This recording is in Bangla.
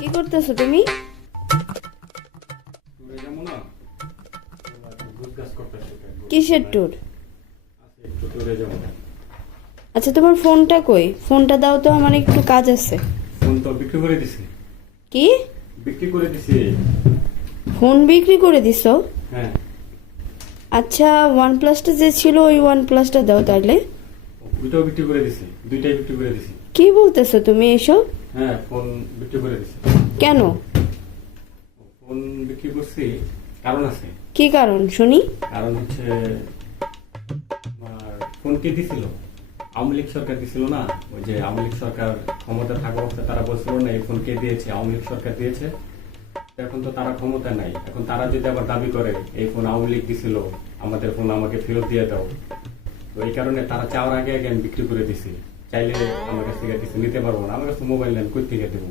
কি করতেছো তুমি? ট্যুরে যাবো না, গুড কাজ করতেছি। কিসের ট্যুর? একটু ট্যুরে যাবো। আচ্ছা, তোমার ফোনটা কই? ফোনটা দাও তো, আমার একটু কাজ আছে। ফোন তো বিক্রি করে দিছি। কি? বিক্রি করে দিছি। ফোন বিক্রি করে দিছো? হ্যাঁ, আচ্ছা, ওয়ান প্লাসটা যে ছিল ওই ওয়ান প্লাসটা দাও তাহলে। ওইটাও বিক্রি করে দিছি, দুইটাই বিক্রি করে দিছি। কি বলতেছো তুমি এসব? হ্যাঁ, ফোন বিক্রি করে দিছি। কেন? ফোন বিক্রি করছি, কারণ আছে। কি কারণ শুনি? কারণ হচ্ছে আমার ফোন কে দিছিল? আওয়ামী লীগ সরকার দিছিল না? ওই যে আওয়ামী লীগ সরকার ক্ষমতা থাকা অবস্থায় তারা বলছিল না এই ফোন কে দিয়েছে, আওয়ামী লীগ সরকার দিয়েছে। তো এখন তো তারা ক্ষমতা নাই, এখন তারা যদি আবার দাবি করে এই ফোন আওয়ামী লীগ দিছিল, আমাদের ফোন আমাকে ফেরত দিয়ে দাও, তো এই কারণে তারা চাওয়ার আগে আগে আমি বিক্রি করে দিছি। চাইলে আমার কাছ থেকে কিছু নিতে পারবো না, আমার কাছে মোবাইল নেন, কই থেকে দেবো?